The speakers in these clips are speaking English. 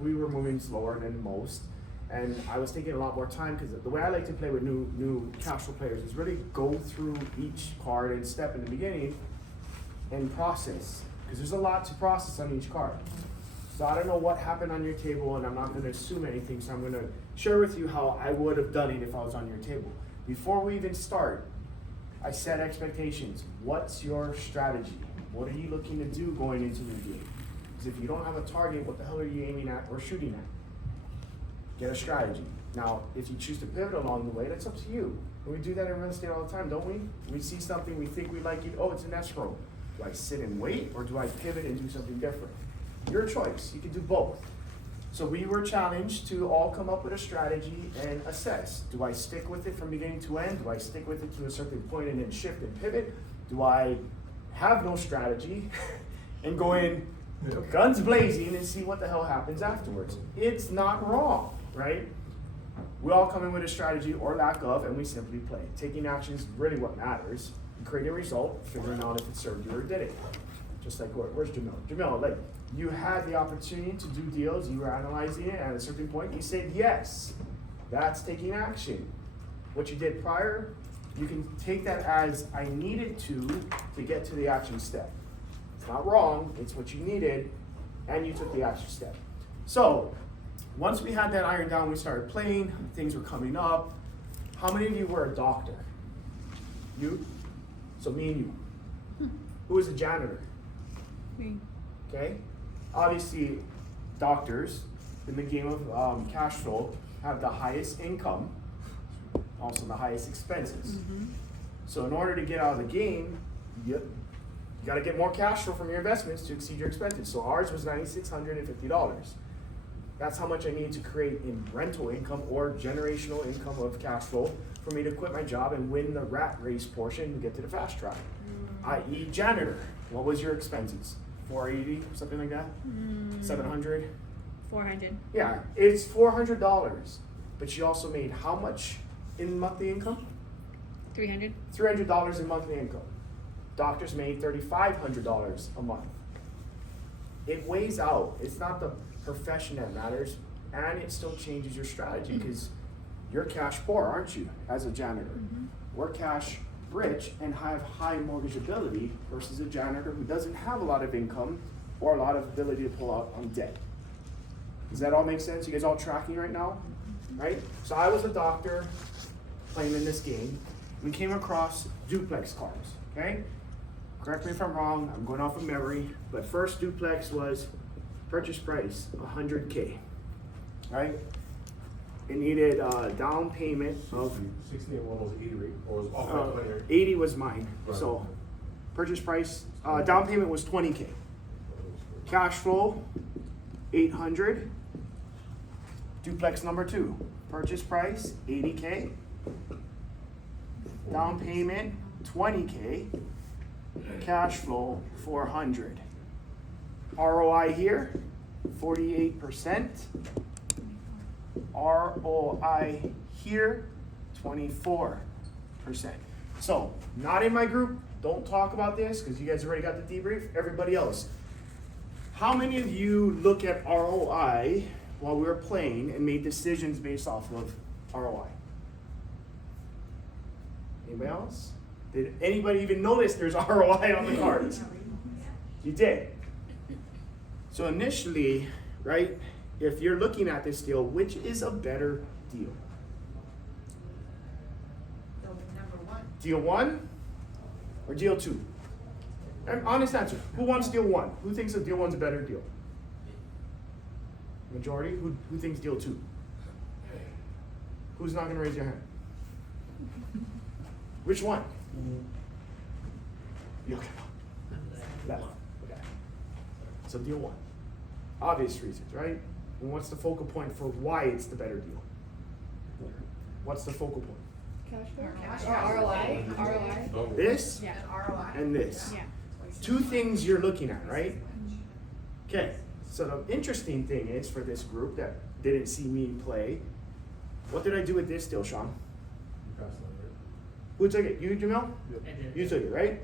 We were moving slower than most, and I was taking a lot more time because the way I like to play with new casual players is really go through each card and step in the beginning and process, because there's a lot to process on each card. So I don't know what happened on your table, and I'm not going to assume anything, so I'm going to share with you how I would have done it if I was on your table. Before we even start, I set expectations. What's your strategy? What are you looking to do going into your game? Because if you don't have a target, what the hell are you aiming at or shooting at? Get a strategy. Now, if you choose to pivot along the way, that's up to you. And we do that in real estate all the time, don't we? We see something, we think we like it, oh, it's an escrow. Do I sit and wait, or do I pivot and do something different? Your choice, you can do both. So we were challenged to all come up with a strategy and assess. Do I stick with it from beginning to end? Do I stick with it to a certain point and then shift and pivot? Do I have no strategy and go in guns blazing and see what the hell happens afterwards? It's not wrong, right? We all come in with a strategy or lack of, and we simply play. Taking action is really what matters. You create a result, figuring out if it served you or did it. Just like, where's Jamil? Jamil, like, you had the opportunity to do deals, you were analyzing it, and at a certain point you said yes. That's taking action. What you did prior, you can take that as I needed to get to the action step. It's not wrong, it's what you needed, and you took the action step. So, once we had that iron down, we started playing, things were coming up. How many of you were a doctor? You? So me and you. Who was a janitor? Me. Okay? Obviously, doctors in the game of cash flow have the highest income, also the highest expenses. Mm-hmm. So in order to get out of the game, you got to get more cash flow from your investments to exceed your expenses. So ours was $9,650. That's how much I need to create in rental income or generational income of cash flow for me to quit my job and win the rat race portion to get to the fast track. I.e. janitor. What was your expenses? 480, something like that? 700? 400. Yeah, it's $400. But she also made how much in monthly income? 300. $300 in monthly income. Doctors made $3,500 a month. It weighs out. It's not the profession that matters, and it still changes your strategy because you're cash poor, aren't you, as a janitor? Mm-hmm. We're cash rich and have high mortgageability versus a janitor who doesn't have a lot of income or a lot of ability to pull out on debt. Does that all make sense? You guys all tracking right now? Right? So I was a doctor playing in this game. We came across duplex cards, okay? Correct me if I'm wrong, I'm going off of memory, but first duplex was purchase price, 100K, right? It needed a down payment of 60 and one was 80, or was off by 20. 80 was mine. Right. So purchase price, down payment was 20K. Cash flow, 800. Duplex number 2, purchase price, 80K. Down payment, 20K. Cash flow, 400. ROI here, 48%. ROI here, 24%. So, not in my group, don't talk about this because you guys already got the debrief. Everybody else, how many of you look at ROI while we were playing and made decisions based off of ROI? Anybody else? Did anybody even notice there's ROI on the cards? You did. So initially, right, if you're looking at this deal, which is a better deal? Number one. Deal 1 or deal 2? An honest answer. Who wants deal 1? Who thinks that deal 1's a better deal? Majority? Who thinks deal 2? Who's not going to raise your hand? Which one? You okay? Left. Okay. So deal 1. Obvious reasons, right? And what's the focal point for why it's the better deal? What's the focal point? Cash flow? Cash Or flow. ROI? ROI? This Yeah. And ROI. and this. Yeah. 2 things you're looking at, right? Okay. So the interesting thing is for this group that didn't see me play, what did I do with this deal, Sean? You passed on, right? Who took it? You, Jamil? I did. You took it, right?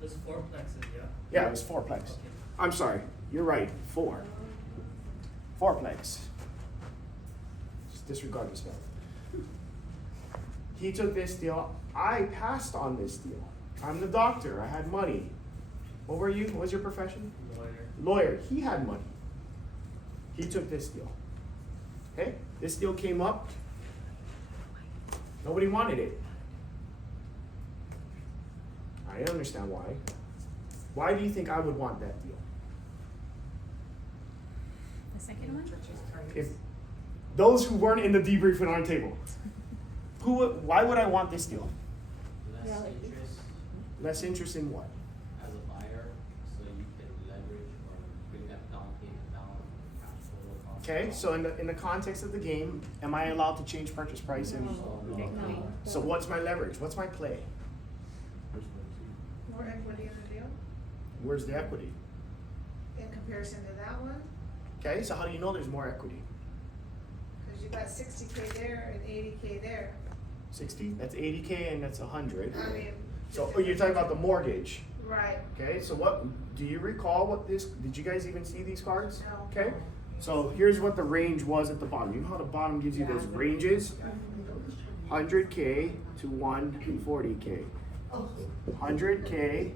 There's 4 plexes, yeah? Yeah, it was 4plex. Okay. I'm sorry. You're right. 4. fourplex. Just disregard the spell. He took this deal. I passed on this deal. I'm the doctor. I had money. What were you? What was your profession? Lawyer. He had money. He took this deal. Okay? This deal came up. Nobody wanted it. I understand why. Why do you think I would want that deal? The second one? If those who weren't in the debriefing on the table, why would I want this deal? Yeah, Less like- interest Less interest in what? as a buyer, so you can leverage or bring that down payment down, cash flow cost. Okay, so in the context of the game, am I allowed to change purchase price? And No. so what's my leverage? What's my play? More equity in the deal Where's the equity? in comparison to that one, Okay, so how do you know there's more equity? cause you got 60K there and 80K there. 60? That's 80K and that's 100. I mean. So you're talking about the mortgage. Right, Okay, so what do you recall what this? Did you guys even see these cards? No. Okay, so here's what the range was at the bottom. You know how the bottom gives you those ranges? 100K to 140K. 100K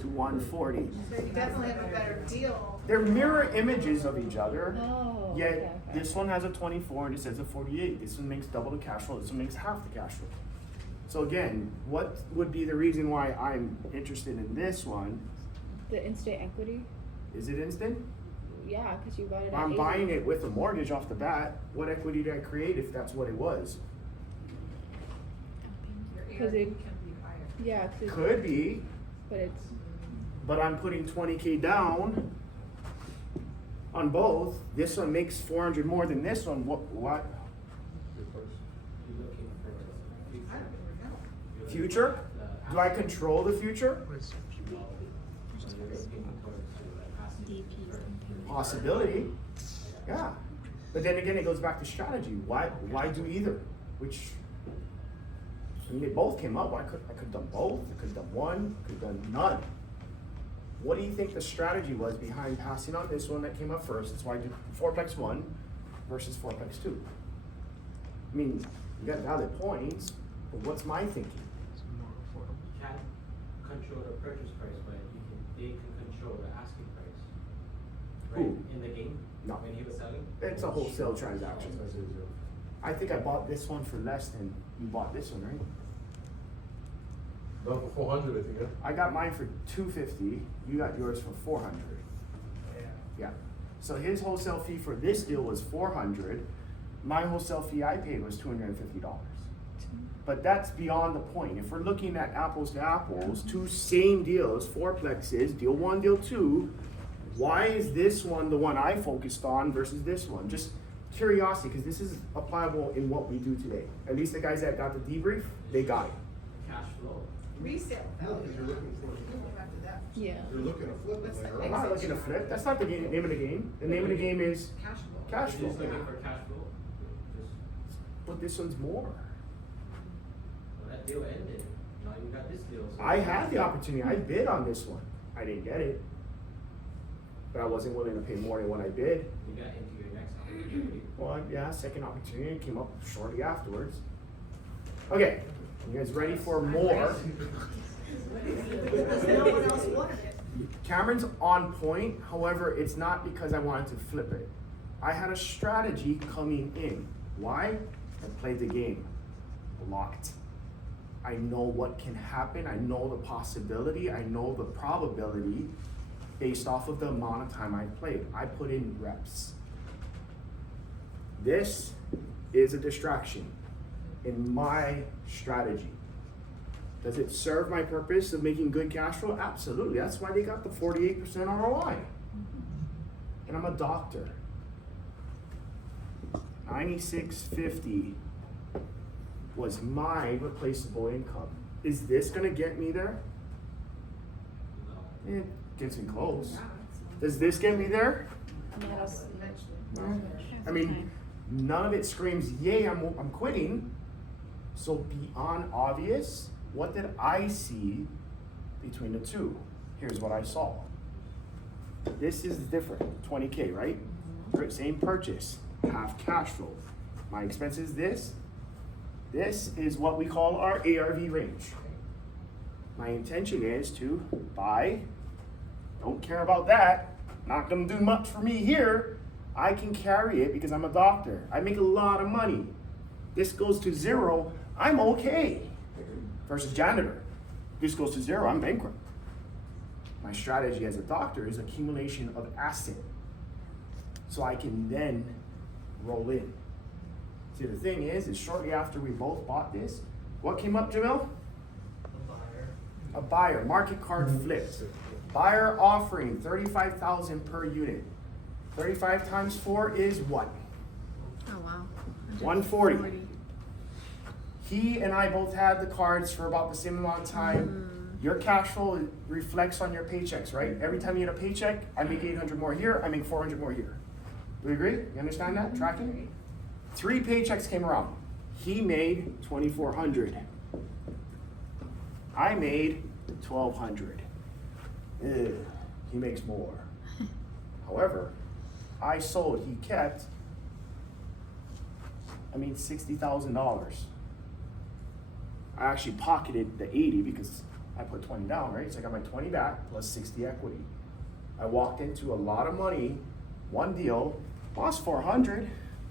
to 140. so you definitely have a better deal. They're mirror images of each other. Oh. Yet okay, okay. this one has a 24 and this has a 48. This one makes double the cash flow. This one makes half the cash flow. So again, what would be the reason why I'm interested in this one? The instant equity? Is it instant? Yeah, because you bought it at I'm 80. buying it with a mortgage off the bat. What equity did I create if that's what it was? Because it, yeah, 'cause it, Could be, but it's, but I'm putting 20K down on both. This one makes 400 more than this one. What? You're looking for future. I don't even know. You're Future? looking at the Do I asset control the future? flow, so you're looking towards the asset first. Possibility. Yeah. But then again, it goes back to strategy. Why do either? Which, I mean, they both came up. I could have done both. I could have done one. I could have done none. What do you think the strategy was behind passing on this one that came up first? That's why I did fourplex 1 versus fourplex 2. I mean, you got valid points, but what's my thinking? You can't control the purchase price, but they can control the asking price. Right? Who? In the game? No. When he was selling? It's a wholesale transaction. I think I bought this one for less than you bought this one, right? Not for 400, I think, yeah? I got mine for $250. You got yours for $400. Yeah. So his wholesale fee for this deal was $400. My wholesale fee I paid was $250. But that's beyond the point. If we're looking at apples to apples, two same deals, fourplexes, deal 1, deal 2, why is this one the one I focused on versus this one? Just curiosity, because this is applicable in what we do today. At least the guys that got the debrief, they got it. Cash flow. Resale No, value. because you're looking for, You won't have to that. yeah. you're looking to flip it later I'm on. not looking to flip. That's not the name of the game. The name of the game is Cash flow. cash You're flow. just looking for cash flow. Just, But this one's more. well, that deal ended. Now you got this deal. So I had the opportunity. I bid on this one. I didn't get it. But I wasn't willing to pay more than what I bid. You got into your next opportunity. Well, yeah, second opportunity came up shortly afterwards. Okay, you guys ready for more? Because no one else wanted it. Cameron's on point, however, it's not because I wanted to flip it. I had a strategy coming in. Why? I played the game. Locked. I know what can happen, I know the possibility, I know the probability based off of the amount of time I played. I put in reps. This is a distraction in my strategy. Does it serve my purpose of making good cash flow? Absolutely. That's why they got the 48% ROI. And I'm a doctor. 96.50 was my replaceable income. Is this gonna get me there? No. It gets me close. Does this get me there? Eventually. I mean, none of it screams, yay, I'm quitting. So beyond obvious, what did I see between the two? Here's what I saw. This is different, 20K, right? Same purchase, half cash flow. My expense is this. This is what we call our ARV range. My intention is to buy, don't care about that, not gonna do much for me here. I can carry it because I'm a doctor. I make a lot of money. This goes to zero, I'm okay. Versus janitor, this goes to zero, I'm bankrupt. My strategy as a doctor is accumulation of asset. So I can then roll in. See, the thing is shortly after we both bought this, what came up, Jamil? A buyer, market card flipped. Buyer offering 35,000 per unit. 35 times 4 is what? Oh, wow. 140. He and I both had the cards for about the same amount of time. Your cash flow reflects on your paychecks, right? Every time you get a paycheck, I make 800 more here, I make 400 more here. Do we agree? You understand that? Tracking? 3 paychecks came around. He made 2,400. I made 1,200. He makes more. However, I sold, he kept, I made $60,000. I actually pocketed the 80 because I put 20 down, right? So I got my 20 back plus 60 equity. I walked into a lot of money, one deal, lost 400.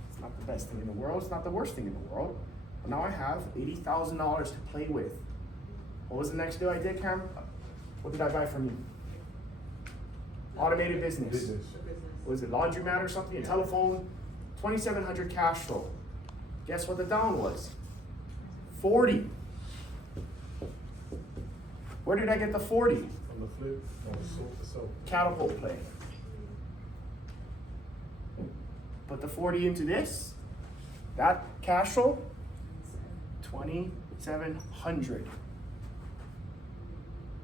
It's not the best thing in the world, it's not the worst thing in the world. But now I have $80,000 to play with. What was the next deal I did, Cam? What did I buy from you? Automated business. Was it laundromat or something? A telephone? 2,700 cash flow. Guess what the down was? 40. Where did I get the 40? On the flip, on the soap to soap. Catapult play. Put the 40 into this. That cash flow, 2,700.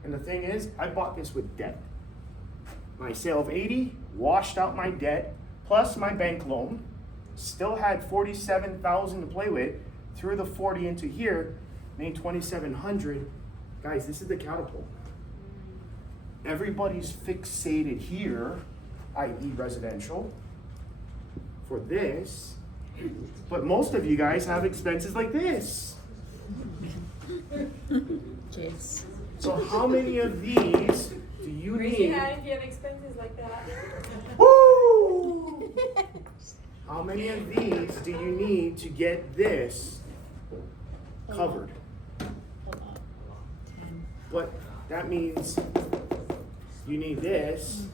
And the thing is, I bought this with debt. My sale of 80 washed out my debt, plus my bank loan. Still had 47,000 to play with. Threw the 40 into here, made 2,700. Guys, this is the catapult. Everybody's fixated here, i.e. residential, for this. But most of you guys have expenses like this. Kids. So how many of these do you Raise need? your hand if you have expenses like that. Woo! How many of these do you need to get this covered? But that means you need this.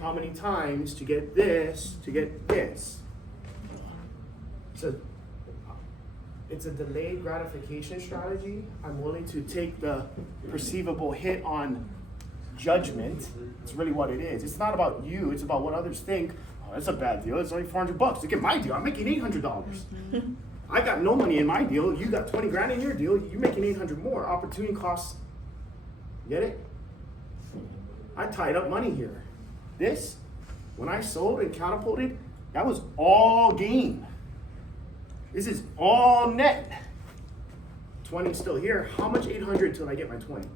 How many times to get this to get this? So it's a delayed gratification strategy. I'm willing to take the perceivable hit on judgment. It's really what it is. It's not about you, it's about what others think. Oh, that's a bad deal. It's only $400. Look at my deal. I'm making $800. I got no money in my deal. You got 20 grand in your deal. You're making 800 more. Opportunity costs. Get it? I tied up money here. This, when I sold and catapulted, that was all gain. This is all net. 20 still here. How much 800 till I get my 20?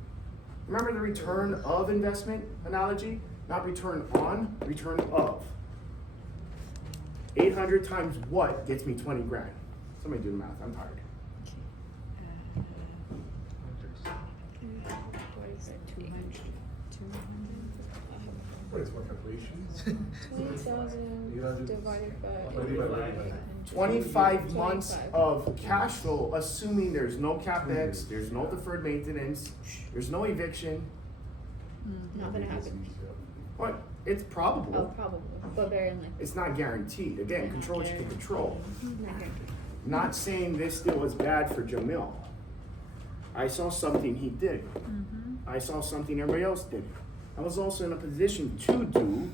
Remember the return of investment analogy? Not return on, return of. 800 times what gets me 20 grand? Somebody do the math, I'm tired. What is my calculation? 20,000 divided by. Divided by 25 months of cash flow, assuming there's no CapEx, there's no deferred maintenance, there's no eviction. Not gonna happen. What? It's Oh, probable. probably, but very unlikely. It's not guaranteed. Again, control what you can control. Not guaranteed. Not saying this deal was bad for Jamil. I saw something he did. I saw something everybody else did. I was also in a position to do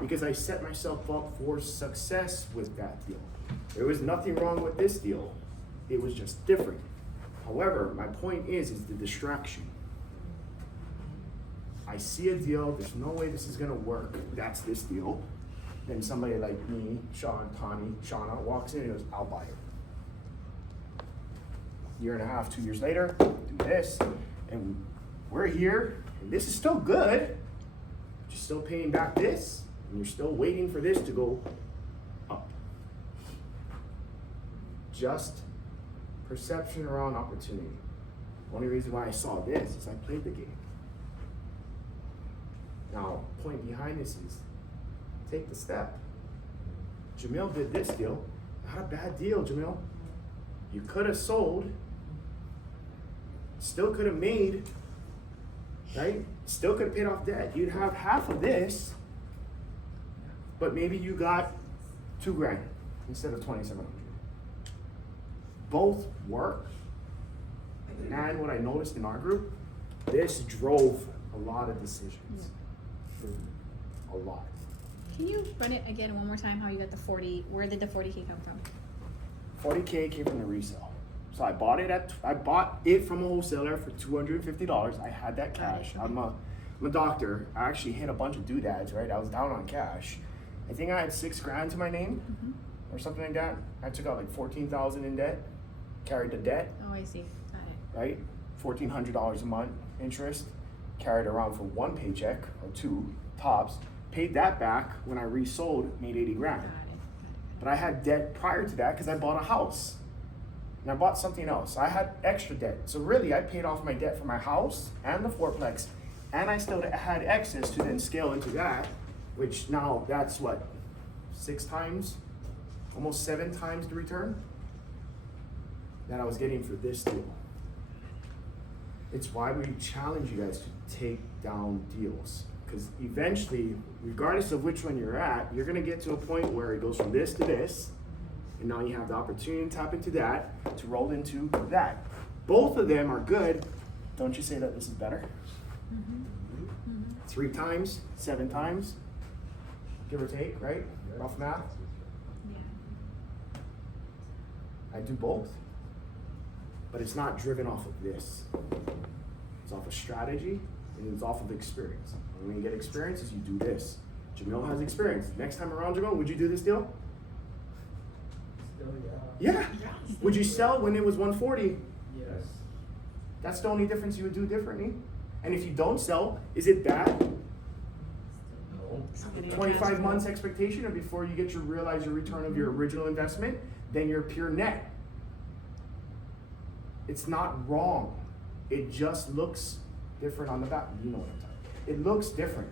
because I set myself up for success with that deal. There was nothing wrong with this deal. It was just different. However, my point is the distraction. I see a deal, there's no way this is gonna work. That's this deal. Then somebody like me, Sean, Tani, Shauna walks in and goes, I'll buy it. Year and a half, 2 years later, do this, and we're here, and this is still good. You're still paying back this. And you're still waiting for this to go up. Just perception around opportunity. Only reason why I saw this is I played the game. Now, point behind this is take the step. Jamil did this deal. Not a bad deal, Jamil. You could have sold, still could have made, right? Still could have paid off debt. You'd have half of this, but maybe you got $2,000 instead of $2,700. Both work. And what I noticed in our group, this drove a lot of decisions. A lot. Can you run it again one more time? How you got the 40? Where did the 40K come from? 40K came from the resale. So I bought it from a wholesaler for $250. I had that cash. I'm a doctor. I actually hit a bunch of doodads, right? I was down on cash. I think I had $6,000 to my name or something like that. I took out like $14,000 in debt, carried the debt, Oh, I see. Got it. right? $1,400 a month interest, carried around for one paycheck or two tops, paid that back when I resold, made $80,000. Got it. But I had debt prior to that because I bought a house. And I bought something else. I had extra debt. So really, I paid off my debt for my house and the fourplex, and I still had excess to then scale into that, which now that's what, 6 times, almost 7 times the return that I was getting for this deal. It's why we challenge you guys to take down deals. Because eventually, regardless of which one you're at, you're gonna get to a point where it goes from this to this, and now you have the opportunity to tap into that, to roll into that. Both of them are good. Don't you say that this is better? 3 times, 7 times, give or take, right? Rough math. Yeah. I do both, but it's not driven off of this. It's off of strategy, and it's off of experience. And when you get experience, is you do this. Jamil has experience. Next time around, Jamil, would you do this deal? Still, Yeah. Would you sell when it was 140? Yes. That's the only difference you would do differently. And if you don't sell, is it bad? No. 25 months expectation, or before you get your realize your return of your original investment, then you're pure net. It's not wrong. It just looks different on the back. You know what I'm talking about. It looks different.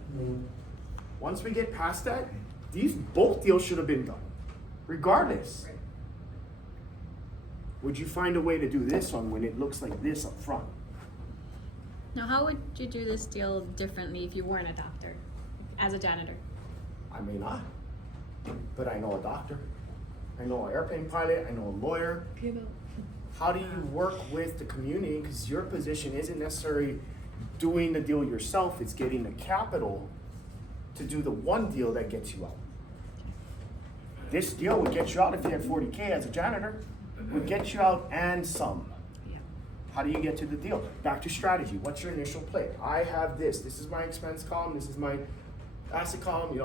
Once we get past that, both deals should have been done, regardless. Would you find a way to do this one when it looks like this up front? Now, how would you do this deal differently if you weren't a doctor, as a janitor? I may not, but I know a doctor. I know an airplane pilot. I know a lawyer. How do you work with the community? Because your position isn't necessarily doing the deal yourself, it's getting the capital to do the one deal that gets you out. This deal would get you out if you had 40K as a janitor, would get you out and some. Yeah. How do you get to the deal? Back to strategy. What's your initial play? I have this. This is my expense column. This is my asset column,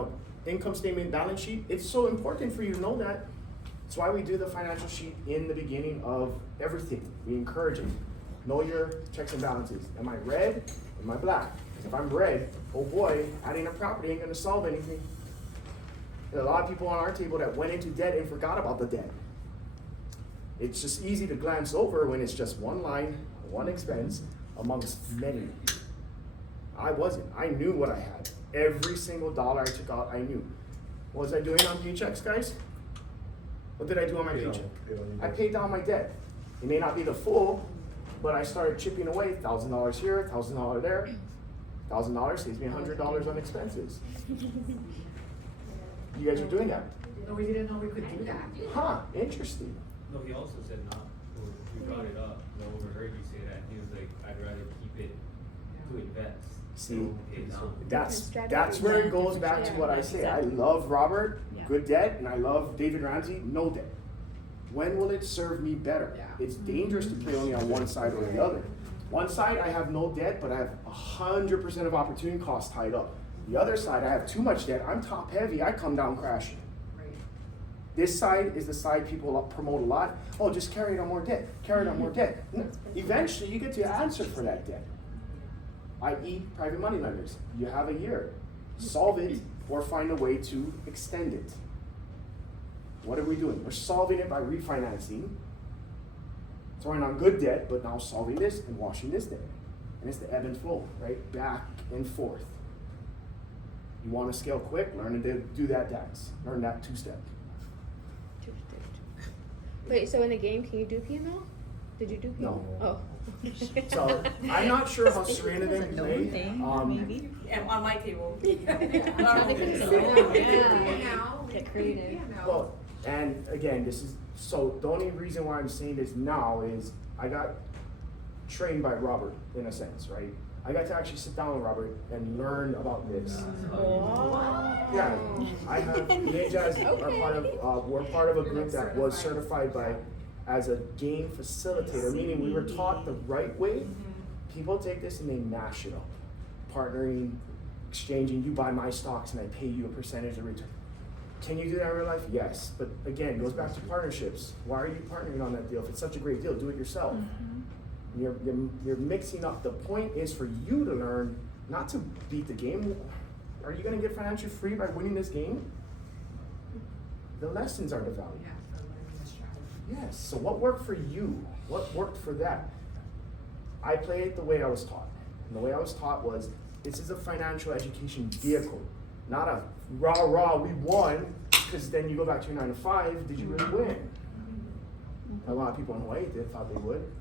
income statement, balance sheet. It's so important for you to know that. That's why we do the financial sheet in the beginning of everything. We encourage it. Know your checks and balances. Am I red? Am I black? Because if I'm red, oh boy, adding a property ain't gonna solve anything. There are a lot of people on our table that went into debt and forgot about the debt. It's just easy to glance over when it's just one line, one expense amongst many. I wasn't. I knew what I had. Every single dollar I took out, I knew. What was I doing on paychecks, guys? What did I do on my paycheck? I paid down my debt. It may not be the full, but I started chipping away, $1,000 here, $1,000 there. $1,000 saves me $100 on expenses. You guys are doing that? No, we didn't know we could do that. Huh, interesting. No, he also said not, or we brought it up, I overheard you say that, he was like, I'd rather keep it to invest. See, than pay down. that's where it goes back to what I say. I love Robert, Yeah. good debt, and I love David Ramsey, no debt. When will it serve me better? Yeah. It's dangerous to play only on one side or the other. One side, I have no debt, but I have 100% of opportunity costs tied up. The other side, I have too much debt, I'm top heavy, I come down crashing. Right. This side is the side people promote a lot. Oh, just carry it on more debt, carry it on more debt. Eventually, you get to answer for that debt. i.e. private money lenders. You have a year. Solve it, or find a way to extend it. What are we doing? We're solving it by refinancing, throwing on good debt, but now solving this and washing this debt. And it's the ebb and flow, right? Back and forth. You want to scale quick? Learn to do that dance. Learn that two-step. Wait, so in the game, can you do PML? Did you do PML? No. Oh. So I'm not sure how Serena It's a they known play. thing, maybe. And on my table. Get creative. Well, and again, this is, so the only reason why I'm saying this now is I got trained by Robert in a sense, right? I got to actually sit down with Robert and learn about this. Yeah, I have, me and Jazz are part of, we're part of a group that was certified by, as a game facilitator, meaning we were taught the right way. People take this and they mash it up. Partnering, exchanging, you buy my stocks and I pay you a percentage of return. Can you do that in real life? Yes, but again, it goes back to partnerships. Why are you partnering on that deal? If it's such a great deal, do it yourself. You're mixing up. The point is for you to learn, not to beat the game. Are you gonna get financially free by winning this game? The lessons are the value. Yes, so what worked for you? What worked for that? I played it the way I was taught. And the way I was taught was, this is a financial education vehicle, not a rah, we won, because then you go back to your 9 to 5, did you really win? A lot of people in Hawaii thought they would.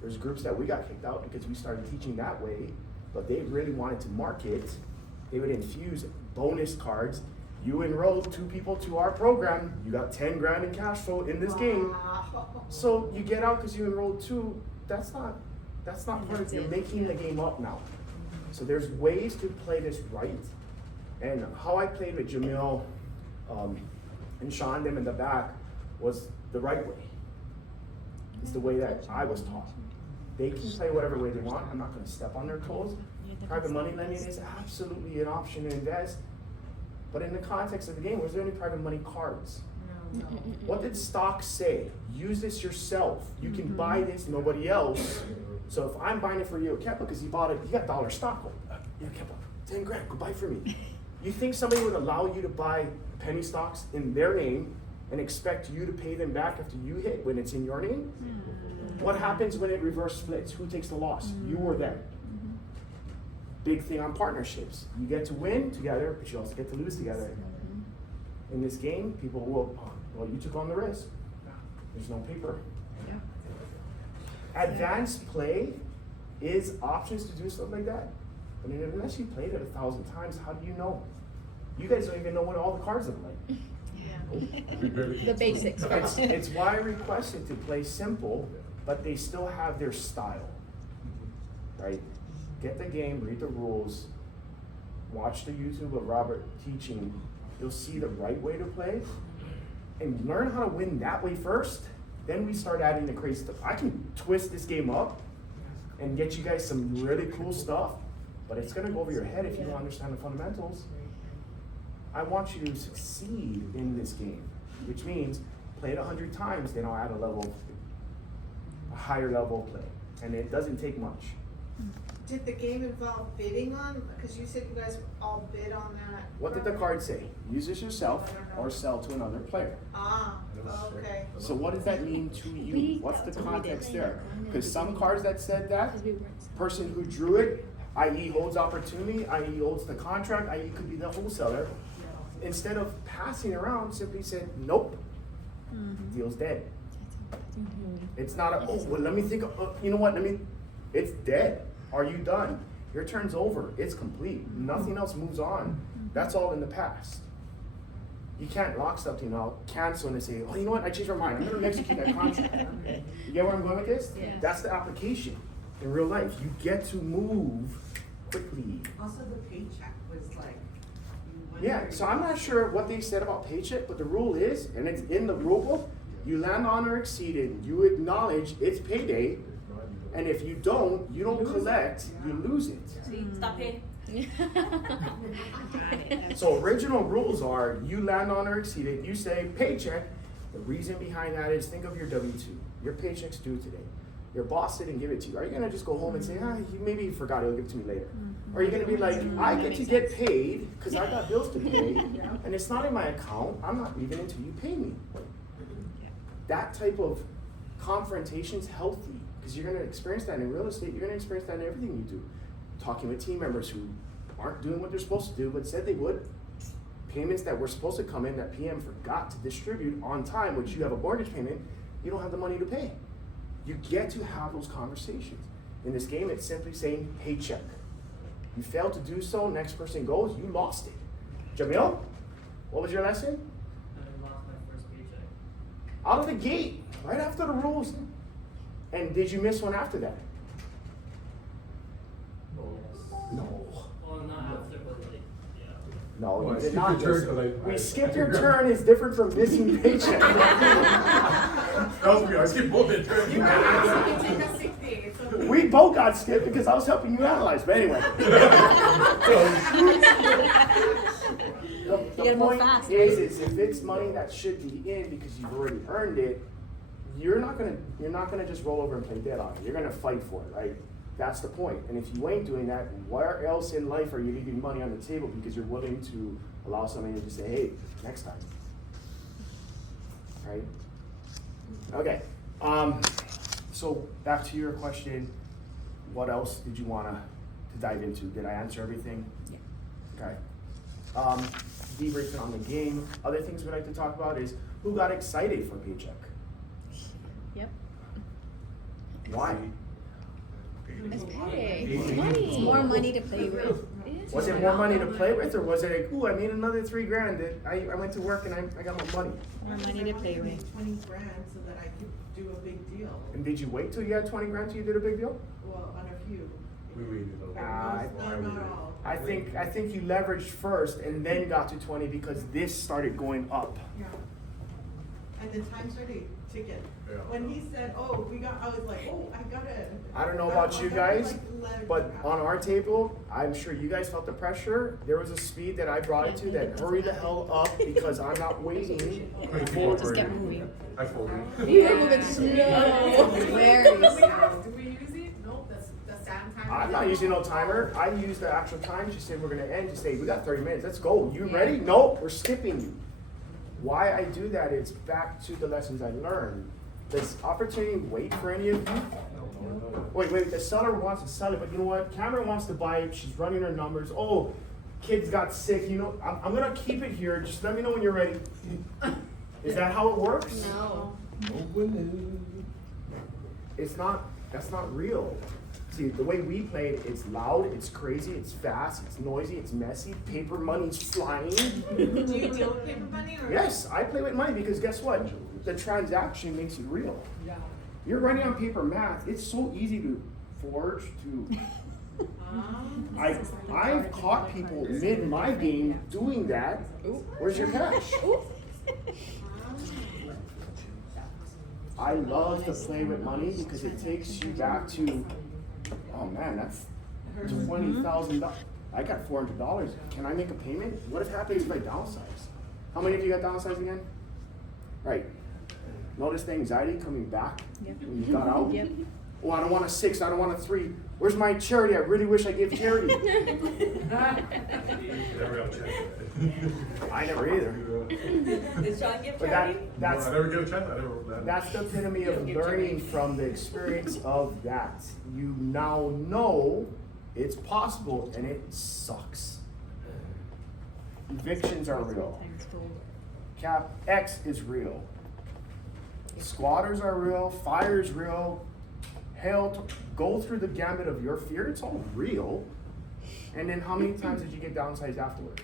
There's groups that we got kicked out because we started teaching that way, but they really wanted to market. They would infuse bonus cards. You enrolled 2 people to our program, you got 10 grand in cash flow in this game. So you get out because you enrolled 2, that's not part of, you're making the game up now. So there's ways to play this right. And how I played with Jamil and Sean, them in the back, was the right way. It's the way that I was taught. They can play whatever way they want. I'm not gonna step on their toes. Private money lending is absolutely an option to invest. But in the context of the game, was there any private money cards? No. What did stocks say? Use this yourself. You can buy this, nobody else. So if I'm buying it for you, Kepa, because he bought it, he got dollar stock. Yeah, Kepa, 10 grand, go buy for me. You think somebody would allow you to buy penny stocks in their name and expect you to pay them back after you hit when it's in your name? What happens when it reverse splits? Who takes the loss? You or them? Big thing on partnerships. You get to win together, but you also get to lose together. In this game, people will, well, you took on the risk. There's no paper. Advanced play is options to do stuff like that. I mean, unless you played it 1,000 times, how do you know? You guys don't even know what all the cards look like. The basics. It's why I requested to play simple, but they still have their style, right? Get the game, read the rules, watch the YouTube of Robert teaching. You'll see the right way to play, and learn how to win that way first. Then we start adding the crazy stuff. I can twist this game up and get you guys some really cool stuff, but it's gonna go over your head if you don't understand the fundamentals. I want you to succeed in this game, which means play it 100 times, then I'll add a higher level of play. And it doesn't take much. Did the game involve bidding on, because you said you guys all bid on that? What did the card say? Use this yourself or sell to another player. Ah, okay. So what does that mean to you? What's the context there? Because some cards that said that, person who drew it, i.e. holds opportunity, i.e. holds the contract, i.e. could be the wholesaler, instead of passing around, simply said, nope, deal's dead. It's not a, oh, well, let me think, you know what, it's dead. Are you done? Your turn's over, it's complete. Nothing else moves on. That's all in the past. You can't lock something out, cancel, and say, oh, you know what, I changed my mind, I'm gonna execute that contract. You get where I'm going with this? Yeah. That's the application in real life. You get to move quickly. Also, the paycheck was like. Yeah, so I'm not sure what they said about paycheck, but the rule is, and it's in the rule book, you land on or exceeded, you acknowledge it's payday, and if you don't collect, you lose it. See, stop paying. So original rules are, you land on or exceeded, you say paycheck. The reason behind that is, think of your W-2. Your paycheck's due today. your boss didn't give it to you, are you gonna just go home and say, maybe he forgot, he'll give it to me later? Or are you gonna be like, I get to get paid, cause I got bills to pay, and it's not in my account, I'm not leaving until you pay me. That type of confrontation's healthy, because you're gonna experience that in real estate, you're gonna experience that in everything you do. Talking with team members who aren't doing what they're supposed to do, but said they would. Payments that were supposed to come in that PM forgot to distribute on time, which you have a mortgage payment, you don't have the money to pay. You get to have those conversations. In this game, it's simply saying paycheck. You fail to do so, next person goes, you lost it. Jamil, what was your lesson? I lost my first paycheck. Out of the gate, right after the rules. And did you miss one after that? No. Well, not after, but like, yeah. No, Well, I you did skipped not your miss turn, it. 'cause We I skipped your forgot. turn is different from missing paycheck. That was me, I skipped both their turns. You can take a sick day, it's okay. We both got skipped because I was helping you analyze, but anyway. The gotta move point fast, is if it's money that should be in because you've already earned it, you're not gonna just roll over and play dead on it. You're gonna fight for it, right? That's the point. And if you ain't doing that, where else in life are you leaving money on the table because you're willing to allow somebody to just say, hey, next time, right? Okay. So back to your question, what else did you wanna to dive into? Did I answer everything? Yeah. Okay. Debriefing on the game. Other things we'd like to talk about is who got excited for paycheck? Yep. Why? It's payday. It's It's money. more money to play with. It is. Was it more money to play with, or was it like, ooh, I made another $3,000 that I went to work and I got more money? More money to play with. 20 grand so that I could do a big deal. And did you wait till you had 20 grand till you did a big deal? Well, on a few. We waited a But little. not all. I think you leveraged first and then got to 20 because this started going up. Yeah. And the time started ticking. Yeah. When he said, oh, I was like, oh, I gotta. I don't know about you gotta, guys, like, let it but go. on our table, I'm sure you guys felt the pressure. There was a speed that I brought it to that hurry the hell up because I'm not waiting for Just get moving. I folded. You were moving slow. Very Do we slow. do we use it? Nope, that's the sound time. I'm not using no timer. I use the actual time. She said we're gonna end. Just say we got 30 minutes. Let's go. You ready? Nope. We're skipping you. Why I do that is back to the lessons I learned. Does opportunity wait for any of you? Wait. The seller wants to sell it, but you know what? Cameron wants to buy it. She's running her numbers. Oh, kids got sick. You know, I'm gonna keep it here. Just let me know when you're ready. Is that how it works? No. It's not. That's not real. See, the way we play it, it's loud, it's crazy, it's fast, it's noisy, it's messy. Paper money's flying. Do you deal with paper money or? Yes, I play with money because guess what? The transaction makes it real. Yeah. You're running on paper math. It's so easy to forge. I've caught people mid my game doing that. Where's your cash? I love to play with money because it takes you back to, oh man, that's $20,000. I got $400. Can I make a payment? What if happens if I downsize? How many of you got downsized again? Right. Notice the anxiety coming back when you got out? Yep. Oh, I don't want a 6, I don't want a 3. Where's my charity? I really wish I gave charity. Never got a chance. I never either. Did Sean give But charity? that's I never get a chance, That's the epitome of learning from the experience of that. You now know it's possible and it sucks. Evictions are real. Cap X is real. Squatters are real. Fire's real. Hell, go through the gambit of your fear. It's all real. And then how many times did you get downsized afterwards?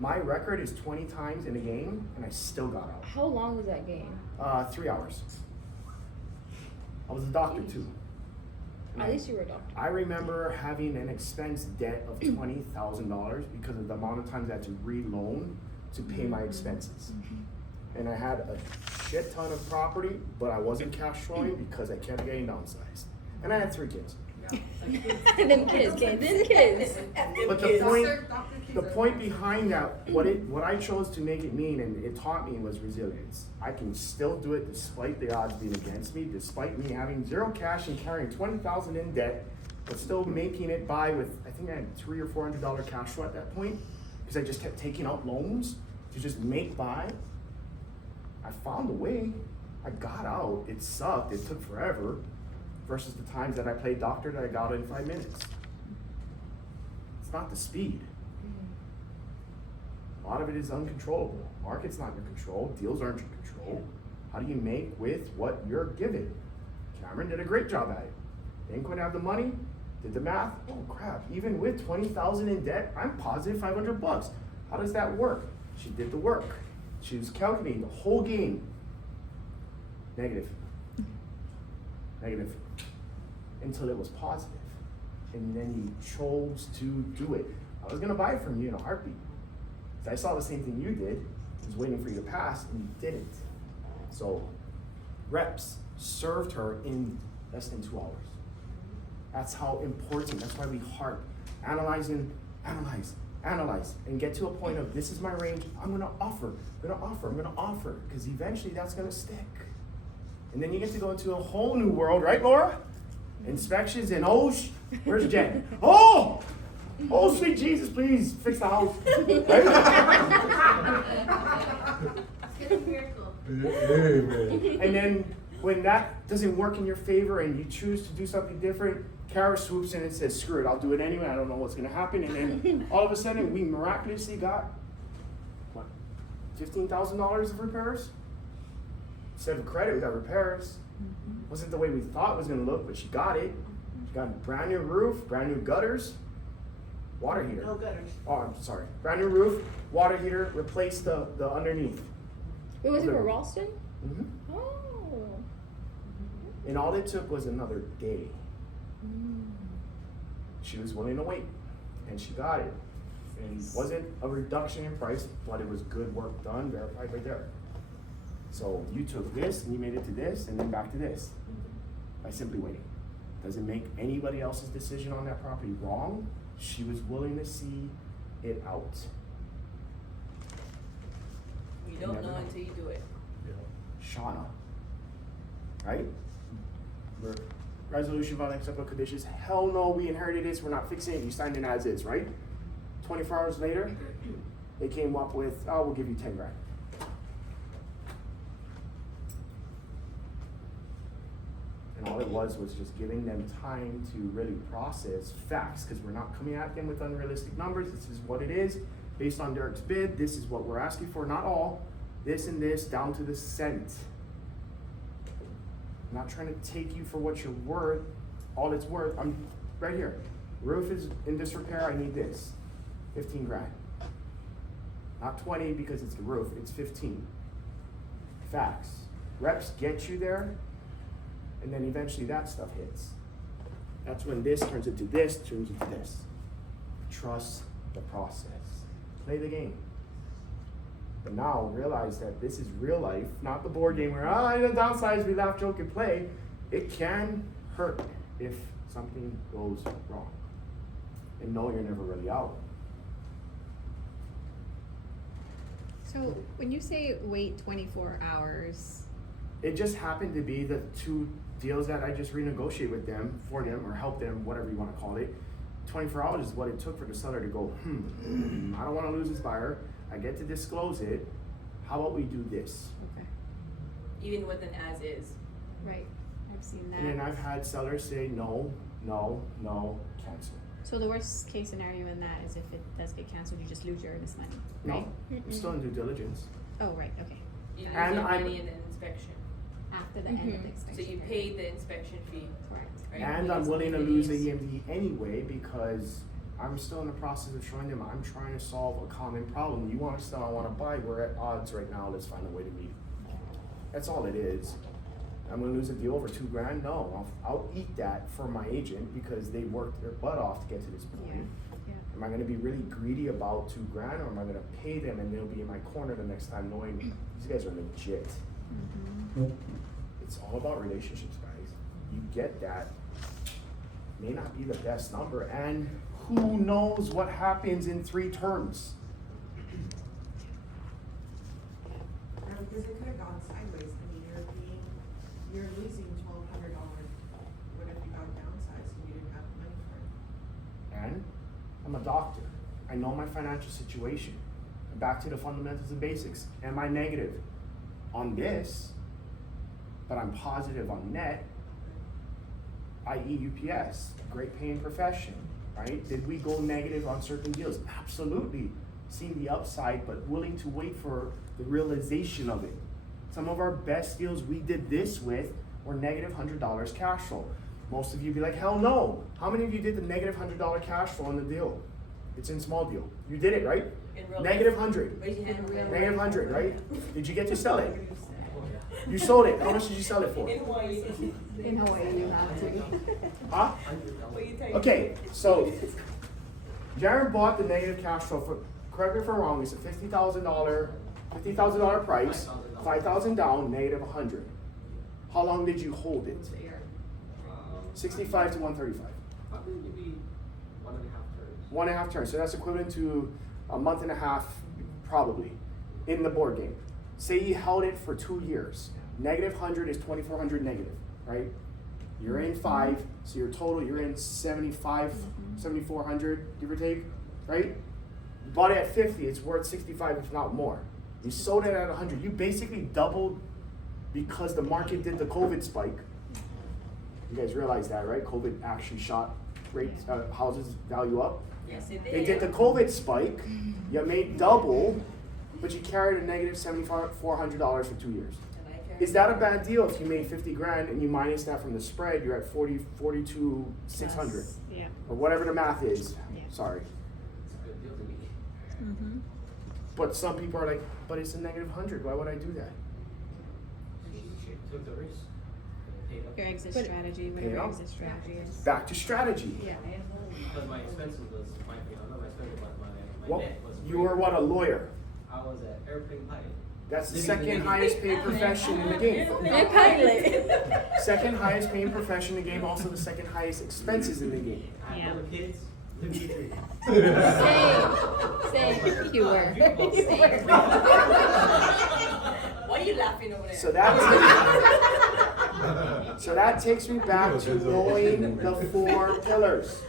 My record is 20 times in a game, and I still got out. How long was that game? 3 hours. I was a doctor too. At least you were a doctor. I remember having an expense debt of $20,000 because of the amount of times I had to reloan to pay my expenses. And I had a shit ton of property, but I wasn't cash flowing because I kept getting downsized. And I had 3 kids. Them kids, them kids. But the point, the point behind that, what I chose to make it mean, and it taught me, was resilience. I can still do it despite the odds being against me, despite me having zero cash and carrying 20,000 in debt, but still making it by with, I think I had $300 or $400 cash flow at that point, because I just kept taking out loans to just make by. I found a way. I got out. It sucked. It took forever. Versus the times that I played doctor that I got in 5 minutes. It's not the speed. A lot of it is uncontrollable. Market's not in your control. Deals aren't in your control. How do you make with what you're given? Cameron did a great job at it. Didn't quite have the money. Did the math. Oh crap! Even with 20,000 in debt, I'm positive $500. How does that work? She did the work. She was calculating the whole game. Negative. Negative. Until it was positive. And then you chose to do it. I was gonna buy it from you in a heartbeat. I saw the same thing you did. I was waiting for you to pass and you didn't. So reps served her in less than 2 hours. That's how important, that's why we harp. Analyze, and get to a point of this is my range, I'm gonna offer. Because eventually that's gonna stick. And then you get to go into a whole new world, right, Laura? Inspections and where's Jen? Oh, sweet Jesus, please fix the house. Right? It's a miracle. And then when that doesn't work in your favor and you choose to do something different, Kara swoops in and says, screw it, I'll do it anyway, I don't know what's gonna happen. And then all of a sudden we miraculously got, what, $15,000 of repairs? Instead of credit, we got repairs. Wasn't the way we thought it was gonna look, but she got it. She got a brand new roof, brand new gutters, water heater. No gutters. Oh, I'm sorry. Brand new roof, water heater, replaced the underneath. Wait, was it for Ralston? Mm-hmm. Oh. And all it took was another day. She was willing to wait, and she got it. And it wasn't a reduction in price, but it was good work done, verified right there. So you took this, and you made it to this, and then back to this, by simply waiting. Doesn't make anybody else's decision on that property wrong. She was willing to see it out. You don't know until you do it. Shauna, right? Resolution of unacceptable conditions. Hell no, we inherited this. We're not fixing it. You signed it as is, right? 24 hours later, they came up with, oh, we'll give you 10 grand. And all it was just giving them time to really process facts, because we're not coming at them with unrealistic numbers. This is what it is. Based on Derek's bid, this is what we're asking for. Not all. This and this down to the cent. I'm not trying to take you for what you're worth, all it's worth. I'm right here. Roof is in disrepair, I need this. 15 grand. Not 20 because it's the roof, it's 15. Facts. Reps get you there, and then eventually that stuff hits. That's when this turns into this, turns into this. Trust the process. Play the game. But now realize that this is real life, not the board game where, the downsides we laugh, joke, and play. It can hurt if something goes wrong. And no, you're never really out. So when you say wait 24 hours, It just happened to be the 2 deals that I just renegotiated with them, for them, or help them, whatever you want to call it. 24 hours is what it took for the seller to go, I don't want to lose this buyer. I get to disclose it. How about we do this? okay, Even with an as is. right, I've seen that. And then I've had sellers say no, cancel. So the worst case scenario in that is if it does get canceled, you just lose your earnest money, right? No, I'm still in due diligence. Oh, right, okay. You lose And your I'm- money in the inspection. After the end of the Mhm. inspection. So you period. paid the inspection fee. Correct. Right. And I'm Lose willing to lose the EMDs. EMD anyway, because I'm still in the process of showing them I'm trying to solve a common problem. You want to sell, I want to buy. We're at odds right now. Let's find a way to meet. That's all it is. I'm gonna lose a deal over 2 grand? No, I'll eat that for my agent because they worked their butt off to get to this point. Yeah. Am I gonna be really greedy about 2 grand, or am I gonna pay them and they'll be in my corner the next time knowing these guys are legit? Mm-hmm. It's all about relationships, guys. You get that. may not be the best number, and who knows what happens in 3 terms. Yeah, because it could have gone sideways, I mean, you're losing $1,200, what if you got downsized and you didn't have the money for it? And I'm a doctor. I know my financial situation. Back to the fundamentals and basics. Am I negative on this, but I'm positive on net, i.e. UPS, great paying profession, right? Did we go negative on certain deals? Absolutely. Seeing the upside, but willing to wait for the realization of it. Some of our best deals we did this with were negative $100 cash flow. Most of you be like, hell no. How many of you did the negative $100 cash flow on the deal? It's in small deal. You did it, right? In real Negative life. 100. Raise your hand. Negative 100, right? Did you get to sell it? You sold it. How much did you sell it for? In Hawaii. In Hawaii, you have to. Huh? What you tell Okay, so Jaron bought the negative cash flow for, correct me if I'm wrong, it's a $50,000 price, $5,000 down, negative 100. How long did you hold it? 65 to 135. Probably maybe 1.5 turns. 1.5 turns, so that's equivalent to a month and a half, probably, in the board game. Say you held it for 2 years. Negative 100 is 2,400 negative, right? You're in 5, so your total, you're in 75, 7,400, give or take, right? You bought it at 50, it's worth 65, if not more. You sold it at 100. You basically doubled because the market did the COVID spike. You guys realize that, right? COVID actually shot rates, houses value up. Yes, it did. They did the COVID spike, you made double, but you carried a negative $7,400 for 2 years. And I carried Is that a bad deal if you made 50 grand and you minus that from the spread, you're at 42,600 Yeah. or whatever the math is, Yeah. sorry. It's a good deal to me. Mm-hmm. But some people are like, but it's a negative 100, why would I do that? She took the risk. And paid up. Your exit But- strategy, Pay it whatever off. exit strategy is. Back to strategy. Yeah. Because my expenses was, not my expenses, but my Well, net was. you were what, a lawyer? I was an airplane pilot. That's the Living second the highest paid profession in the game. They're pilot. Second highest paying profession in the game, also the second highest expenses in the game. I Yeah. have little kids, living the dream. Same. You were. Same. Why are you laughing over there? So that takes me back to knowing the 4 pillars.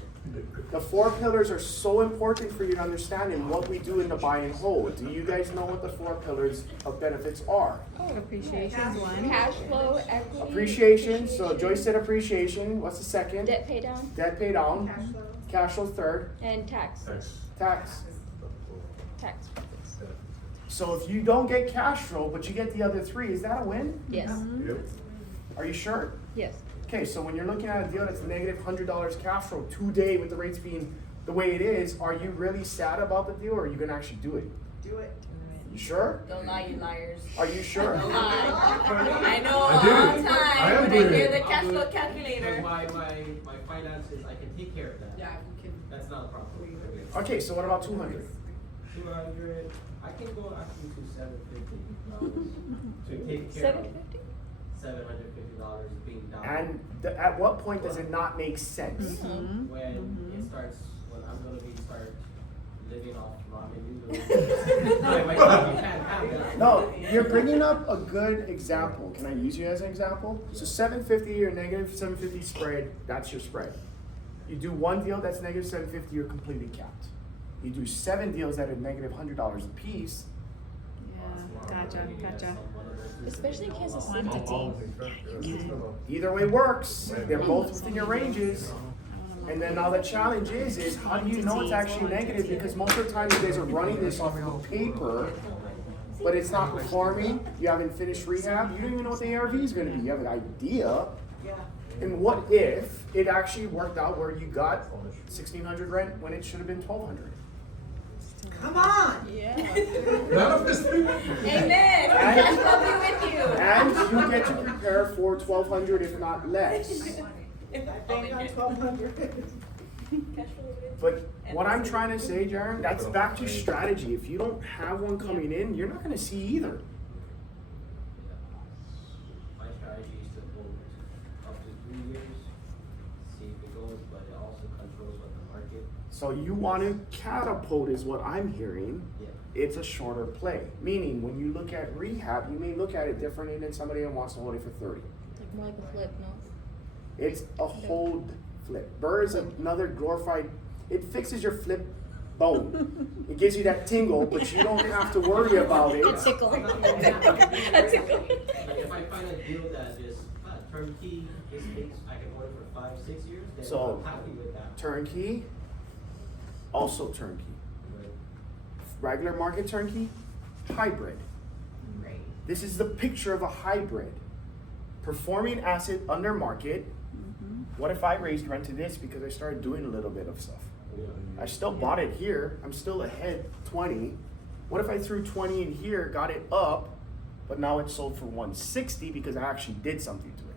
The 4 pillars are so important for you to understand in what we do in the buy and hold. Do you guys know what the 4 pillars of benefits are? Appreciation is one. Cash flow, equity. Appreciation, so Joyce said appreciation, what's the second? Debt pay down Debt pay down, Cash flow. cash flow third, and tax. tax. Tax profits. So if you don't get cash flow, but you get the other 3, is that a win? Yes. Are you sure? Yes. Okay, so when you're looking at a deal that's negative $100 cash flow today with the rates being the way it is, are you really sad about the deal or are you gonna actually do it? Do it. You sure? Don't lie, you liars. Are you sure? Don't lie. I know I all do. the I time am when I doing hear it. the cash flow Because calculator. my finances, I can take care of that. Yeah, you can. That's not a problem. Okay, so what about 200? 200, I can go actually to $750 to take care of $750 being down. And at what point does it not make sense? Mhm. When it starts, when I'm gonna start living off ramen noodles. My son, you can't have that. No, you're bringing up a good example. Can I use you as an example? So 750 or negative 750 spread, that's your spread. You do one deal that's negative 750, you're completely capped. You do 7 deals that are negative $100 a piece, Yeah. Gotcha. Especially in Kansas City. Quantity. either way works. They're both within your ranges. And then now the challenge is how do you know it's actually negative? Because most of the time you guys are running this off of paper, but it's not performing. You haven't finished rehab. You don't even know what the ARV is going to be. You have an idea. Yeah. And what if it actually worked out where you got 1,600 rent when it should have been 1,200? Come on. Yeah. Manifesting. Amen. Cash flow be with you. And you get to prepare for 1,200 if not less. I think on 1,200. Cash flow be with you. But what I'm trying to say, Jaron, that's back to strategy. If you don't have one coming in, you're not going to see either. My strategy is to hold up to 3 years, see if it goes controls, but it also controls what the market, So you want to catapult is what I'm hearing. yeah. It's a shorter play. Meaning when you look at rehab, you may look at it differently than somebody that wants to hold it for 30. Like more like a flip, no? It's a hold flip. Burr is another glorified, it fixes your flip bone. It gives you that tingle, but you don't have to worry about it. A tickle. Like if I find a deal that is turnkey, this makes, I can hold it for 5-6 years, then So- I'm happy with that. Turnkey, also turnkey. Regular market turnkey, hybrid. Right. This is the picture of a hybrid. Performing asset under market. What if I raised rent to this because I started doing a little bit of stuff? Yeah. I still bought it here, I'm still ahead 20. What if I threw 20 in here, got it up, but now it's sold for 160 because I actually did something to it?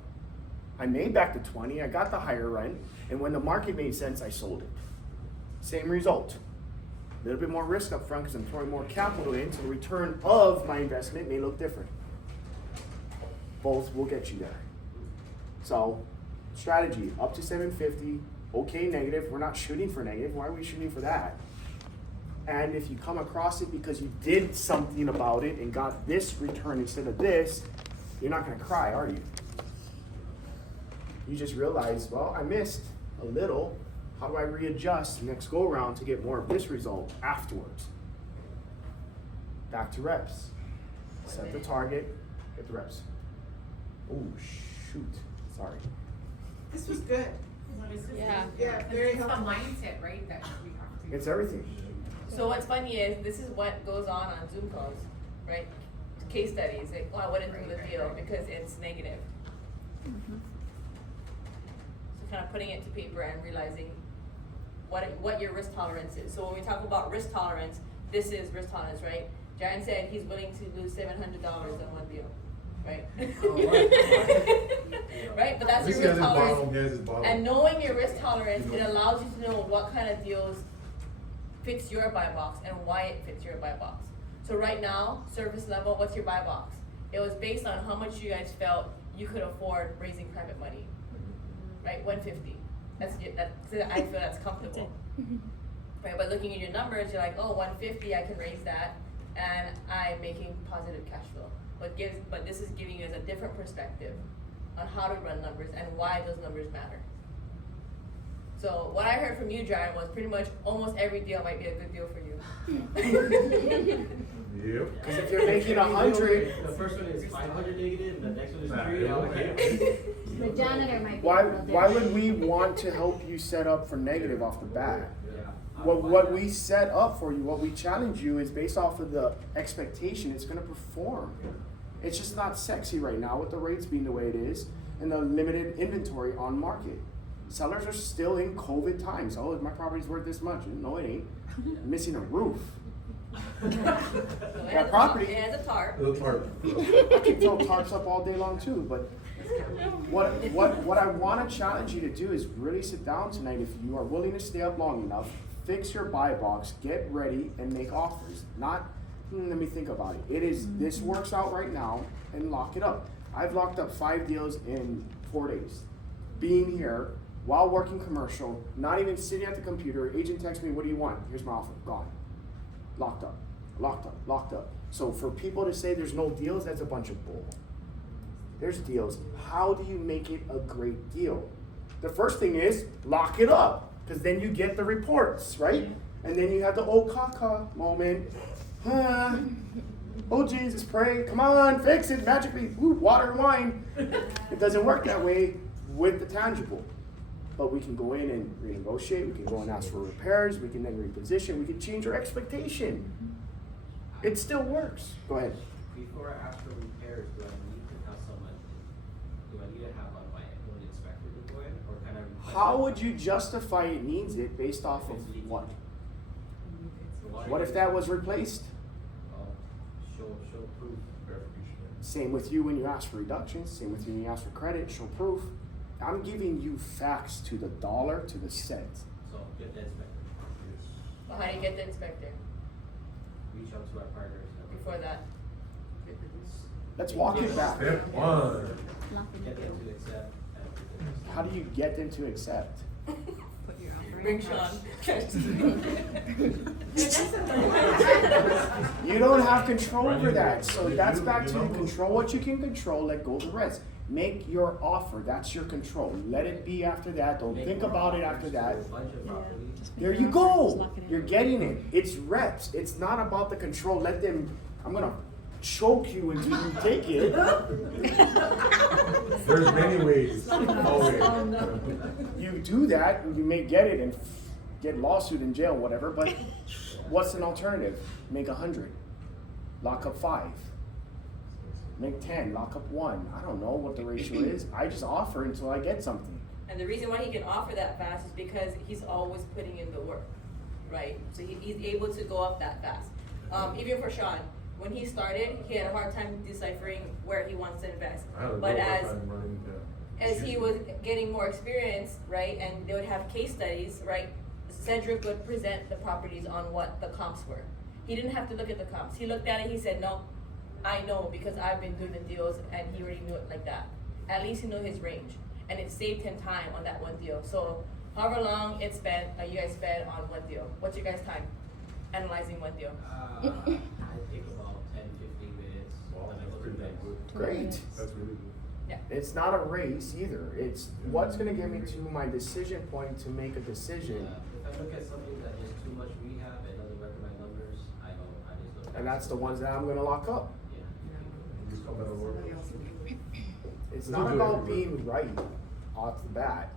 I made back the 20, I got the higher rent, and when the market made sense, I sold it. Same result. A little bit more risk up front because I'm throwing more capital in, so the return of my investment may look different. Both will get you there. So, strategy, up to 750, okay negative, we're not shooting for negative, why are we shooting for that? And if you come across it because you did something about it and got this return instead of this, you're not gonna cry, are you? You just realize, well, I missed a little, how do I readjust next go around to get more of this result afterwards? Back to reps. Set the target, get the reps. Oh, shoot, sorry. This was good. Yeah. Yeah, very It's the helpful. mindset, right, that we have to. It's everything. So what's funny is, this is what goes on Zoom calls, right? Case studies, like, oh, I wouldn't do the deal because it's negative. So kind of putting it to paper and realizing what your risk tolerance is. So when we talk about risk tolerance, this is risk tolerance, right? Jaron said he's willing to lose $700 on one deal, right? Right, but that's This your guy's risk his bottle, tolerance. he has his bottle. And knowing your risk tolerance, it allows you to know what kind of deals fits your buy box and why it fits your buy box. So right now, service level, what's your buy box? It was based on how much you guys felt you could afford raising private money, right? 150. I feel that's comfortable. Right, but looking at your numbers, you're like, oh, 150, I can raise that, and I'm making positive cash flow. But this is giving you guys a different perspective on how to run numbers and why those numbers matter. So what I heard from you, Jaron, was pretty much almost every deal might be a good deal for you. Yep. Because if you're making 100, The first one is 500 negative, the next one is Nah, 3, yeah, okay. The janitor might be why a little would we want to help you set up for negative off the bat? Yeah. What we set up for you, what we challenge you is based off of the expectation it's gonna perform. It's just not sexy right now with the rates being the way it is and the limited inventory on market. Sellers are still in COVID times. Oh, my property's worth this much. No, it ain't. I'm missing a roof. So it That has a property- tarp- It has a tarp. Little tarp. I can throw tarps up all day long too, but what I want to challenge you to do is really sit down tonight. If you are willing to stay up long enough, fix your buy box, get ready, and make offers. Not, let me think about it. It is, this works out right now, and lock it up. I've locked up 5 deals in 4 days. Being here, while working commercial, not even sitting at the computer, agent texts me, what do you want? Here's my offer, gone. Locked up, locked up, locked up. So for people to say there's no deals, that's a bunch of bull. There's deals. How do you make it a great deal? The first thing is lock it up, because then you get the reports, right? And then you have the oh caca moment. Oh Jesus, pray, come on, fix it magically. Ooh, water and wine. It doesn't work that way with the tangible. But we can go in and renegotiate, we can go and ask for repairs, we can then reposition, we can change our expectation. It still works. Go ahead. Before I ask for repairs, do I need to have someone, do I need to have my own inspector to go in, or can I request? How would you justify it needs it based off of what? What if that was replaced? Show proof. Same with you when you ask for reductions, same with you when you ask for credit, show proof. I'm giving you facts to the dollar, to the cent. So get the inspector. Well, how do you get the inspector Reach out to our partners. before that? Let's walk it back. Step 1. Get them to accept. How do you get them to accept? Put your offer in. Bring Sean. You don't have control over that, so You- that's you- back you to know. control what you can control, let go of the rest. Make your offer, that's your control. Let it be after that, don't Make think more about it offers after to that. a bunch of properties. Just make There an you offer, just go. lock it in. You're getting it. It's reps. It's not about the control. Let them, I'm gonna choke you until you take it. There's many ways, always. You do that and you may get it and get lawsuit in jail, whatever, but what's an alternative? Make 100. Lock up 5. Make 10, lock up 1. I don't know what the ratio is. I just offer until I get something. And the reason why he can offer that fast is because he's always putting in the work, right? So he's able to go up that fast. Even for Sean, when he started, he had a hard time deciphering where he wants to invest. I had a But real hard as time running, as he was getting more experience, right, and they would have case studies, right, Cedric would present the properties on what the comps were. He didn't have to look at the comps. He looked at it, he said, no, I know because I've been doing the deals, and he already knew it like that. At least he knew his range, and it saved him time on that one deal. So however long you guys spent on one deal. What's your guys' time analyzing one deal? I take about 10-15 minutes. Wow, when I that's go pretty to bed. damn good. Great. That's really good. It's not a race either. It's what's gonna get me to my decision point to make a decision. If I look at something that is too much rehab and doesn't work with my numbers, I don't, I just don't. And that's the ones that I'm gonna lock up. Yeah. You just come out of work. Somebody else will do it. It's We'll not do it about everywhere. being right off the bat.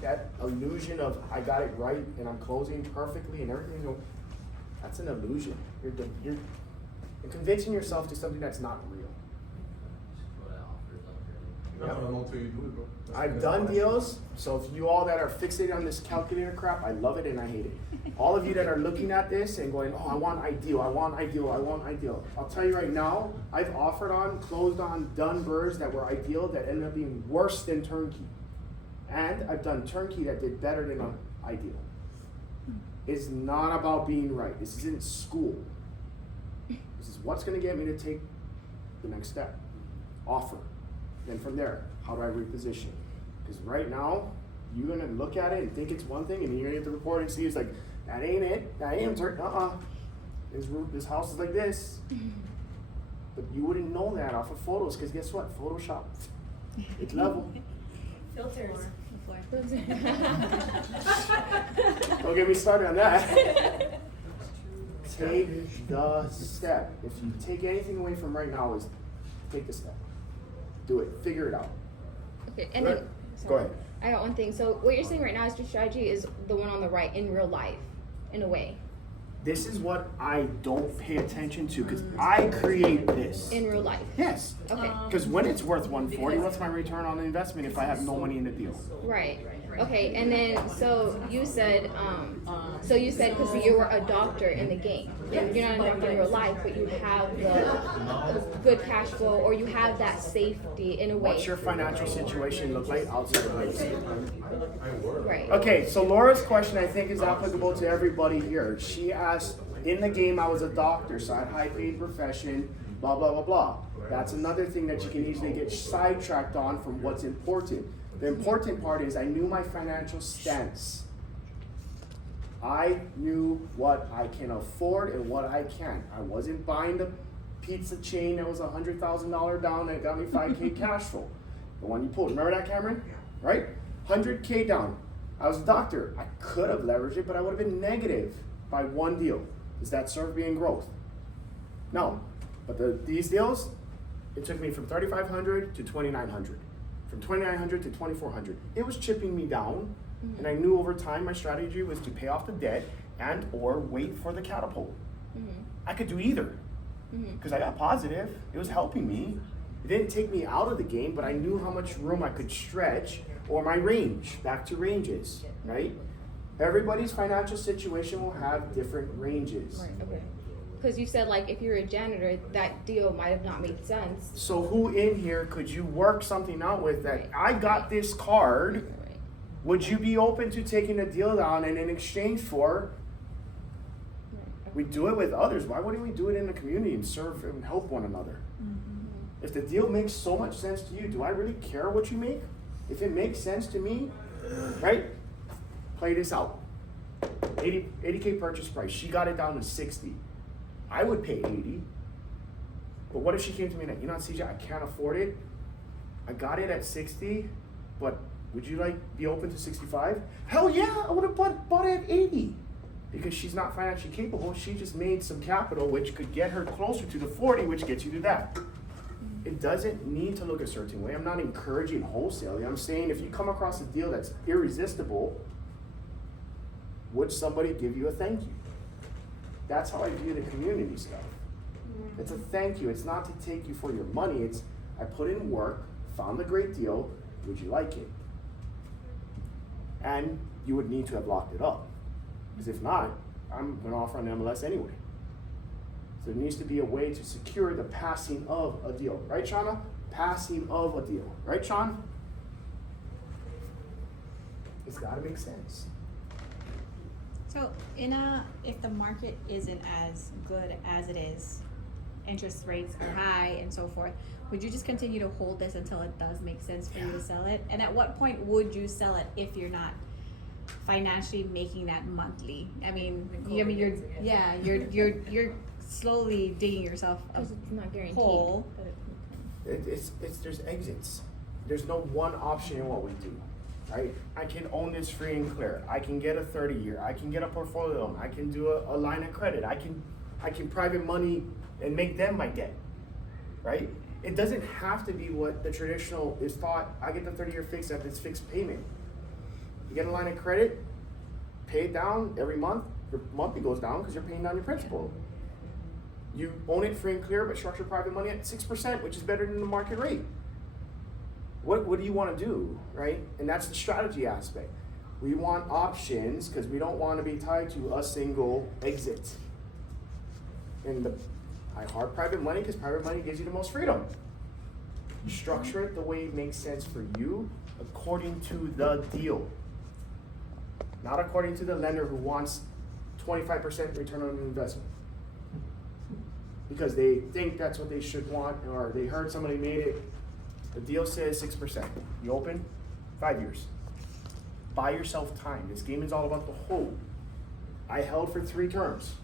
That illusion of I got it right and I'm closing perfectly and everything's going, that's an illusion. You're convincing yourself to something that's not real. Just throw that offers up there. You're not gonna know until you do it, bro. That's I've the done best. deals, so if you all that are fixated on this calculator crap, I love it and I hate it. All of you that are looking at this and going, oh, I want ideal, I want ideal, I want ideal. I'll tell you right now, I've offered on, closed on, done burrs that were ideal that ended up being worse than turnkey. And I've done turnkey that did better than ideal. It's not about being right. This isn't school. This is what's gonna get me to take the next step. Offer. Then from there, how do I reposition? Because right now, you're gonna look at it and think it's one thing, and then you're gonna get the report and see it's like, that ain't it. That ain't turn. This house is like this. But you wouldn't know that off of photos, because guess what? Photoshop. It's level. Filters. Don't get me started on that. Take the step. If you take anything away from right now, is take the step. Do it. Figure it out. Okay, and Right. then, Go sorry. ahead. I got one thing. So what you're saying right now is your strategy is the one on the right in real life, in a way. This is what I don't pay attention to because I create this. In real life. Yes. Okay. Because when it's worth 140, what's my return on investment if I have no money in the deal? Right. Okay, and then so you said because you were a doctor in the game. And you're not a doctor in real life, but you have the good cash flow or you have that safety in a way. What's your financial situation look like outside of real estate? I work. Right. Okay, so Laura's question I think is applicable to everybody here. She asked, in the game I was a doctor, so I had high paid profession, blah, blah, blah, blah. That's another thing that you can easily get sidetracked on from what's important. The important part is I knew my financial stance. I knew what I can afford and what I can't. I wasn't buying the pizza chain that was $100,000 down that got me 5K cash flow. The one you pulled, remember that, Cameron? Right? 100K down. I was a doctor. I could have leveraged it, but I would have been negative by one deal. Does that serve me in growth? No. But these deals, it took me from 3,500 to 2,900. From 2,900 to 2,400. It was chipping me down, and I knew over time my strategy was to pay off the debt and or wait for the catapult. I could do either, because I got positive. It was helping me. It didn't take me out of the game, but I knew how much room I could stretch or my range, back to ranges, right? Everybody's financial situation will have different ranges. Right, okay. Because you said like if you're a janitor, that deal might have not made sense. So who in here could you work something out with that I got this card? Right. Would you be open to taking a deal down and in exchange for, we do it with others, why wouldn't we do it in the community and serve and help one another? If the deal makes so much sense to you, do I really care what you make? If it makes sense to me, right? Play this out. 80K purchase price. She got it down to 60. I would pay 80. But what if she came to me and, you know what, CJ, I can't afford it. I got it at 60, but would you be open to 65? Hell yeah, I would have bought it at 80. Because she's not financially capable, she just made some capital which could get her closer to the 40, which gets you to that. It doesn't need to look a certain way. I'm not encouraging wholesaling. I'm saying if you come across a deal that's irresistible, would somebody give you a thank you? That's how I view the community stuff. It's a thank you. It's not to take you for your money. It's I put in work, found a great deal, would you like it? And you would need to have locked it up. Because if not, I'm going to offer on MLS anyway. So there needs to be a way to secure the passing of a deal. Right, Shauna? Passing of a deal. Right, Sean? It's got to make sense. So if the market isn't as good as it is, interest rates are high and so forth, would you just continue to hold this until it does make sense for you to sell it? And at what point would you sell it if you're not financially making that monthly? You're slowly digging yourself a Because it's not guaranteed. hole. There's exits. There's no one option in what we do, right? I can own this free and clear. I can get a 30-year. I can get a portfolio loan. I can do a line of credit. I can private money and make them my debt, right? It doesn't have to be what the traditional is thought. I get the 30-year fixed at this fixed payment. You get a line of credit, pay it down every month. Your monthly goes down because you're paying down your principal. You own it free and clear, but structure private money at 6%, which is better than the market rate. What do you want to do, right? And that's the strategy aspect. We want options because we don't want to be tied to a single exit. And I heart private money because private money gives you the most freedom. You structure it the way it makes sense for you according to the deal. Not according to the lender who wants 25% return on investment. Because they think that's what they should want, or they heard somebody made it. The deal says 6%. You open? 5 years. Buy yourself time. This game is all about the hold. I held for 3 terms.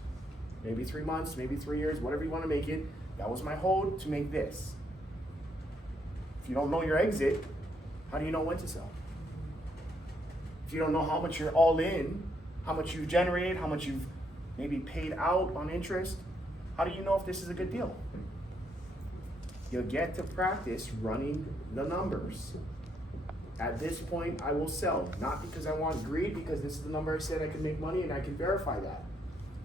Maybe 3 months, maybe 3 years, whatever you want to make it. That was my hold to make this. If you don't know your exit, how do you know when to sell? If you don't know how much you're all in, how much you've generated, how much you've maybe paid out on interest, how do you know if this is a good deal? You'll get to practice running the numbers. At this point, I will sell. Not because I want greed, because this is the number I said I could make money and I can verify that.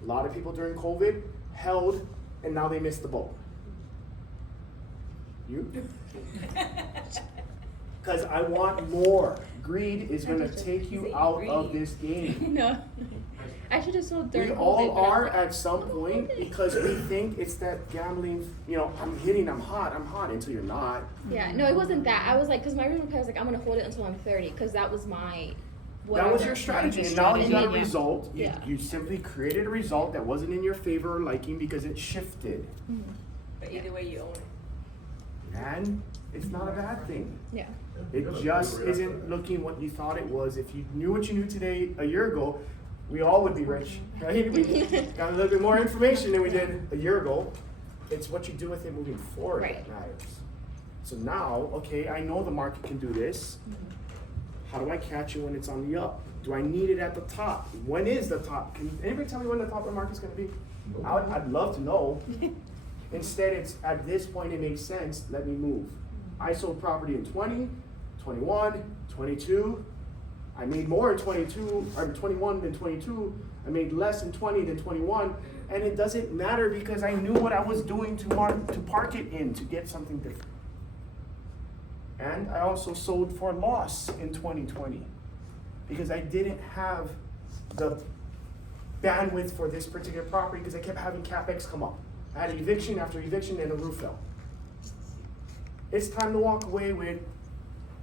A lot of people during COVID held and now they missed the boat. You? Because I want more. Greed is going to take you out of this game. No. I should have sold during We COVID, all but I'm are like- at some point because we think it's that gambling, I'm hot until you're not. Yeah, no, it wasn't that. I was like, because my original plan was like, I'm going to hold it until I'm 30, because that was my. That was your strategy, and now you got a Yeah. result. Yeah. You simply created a result that wasn't in your favor or liking because it shifted. But either way, you own it. And it's not a bad thing. Yeah. It just isn't looking what you thought it was. If you knew what you knew today, a year ago, we all would be rich, right? We got a little bit more information than we did a year ago. It's what you do with it moving forward that matters. So now, okay, I know the market can do this. How do I catch it when it's on the up? Do I need it at the top? When is the top? Can anybody tell me when the top of the market's gonna be? I'd love to know. Instead, it's at this point it makes sense, let me move. I sold property in 20, 21, 22. I made more in 21 than 22. I made less in 20 than 21. And it doesn't matter because I knew what I was doing to park it in to get something different. And I also sold for loss in 2020 because I didn't have the bandwidth for this particular property because I kept having CapEx come up. I had eviction after eviction and the roof fell. It's time to walk away with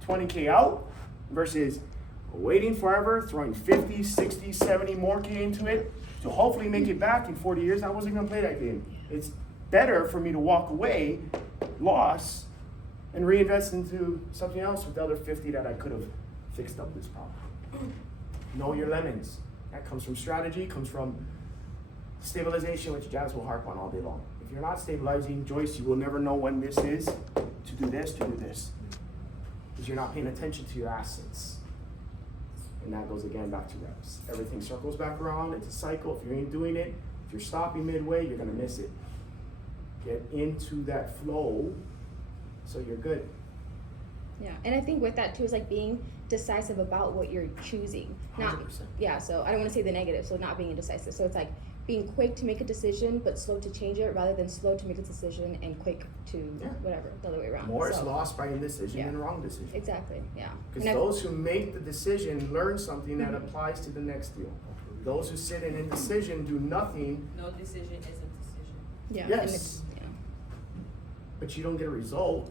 20K out versus waiting forever, throwing 50, 60, 70 more K into it to hopefully make it back in 40 years. I wasn't gonna play that game. It's better for me to walk away, loss, and reinvest into something else with the other 50 that I could have fixed up this problem. Know your lemons. That comes from strategy, comes from stabilization, which Jazz will harp on all day long. If you're not stabilizing, Joyce, you will never know when this is to do this, to do this. Because you're not paying attention to your assets. And that goes again back to reps. Everything circles back around, it's a cycle. If you ain't doing it, if you're stopping midway, you're gonna miss it. Get into that flow so you're good. Yeah, and I think with that too is like being decisive about what you're choosing. Not 100%. yeah, so I don't want to say the negative, so not being indecisive. So it's like being quick to make a decision but slow to change it rather than slow to make a decision and quick to whatever, the other way around. More is So, lost by indecision yeah. than wrong decision. Exactly, yeah. Because And those who make the decision learn something that applies to the next deal. Those who sit in indecision do nothing, No decision is a decision. yeah, yes. and it's, yeah. but you don't get a result.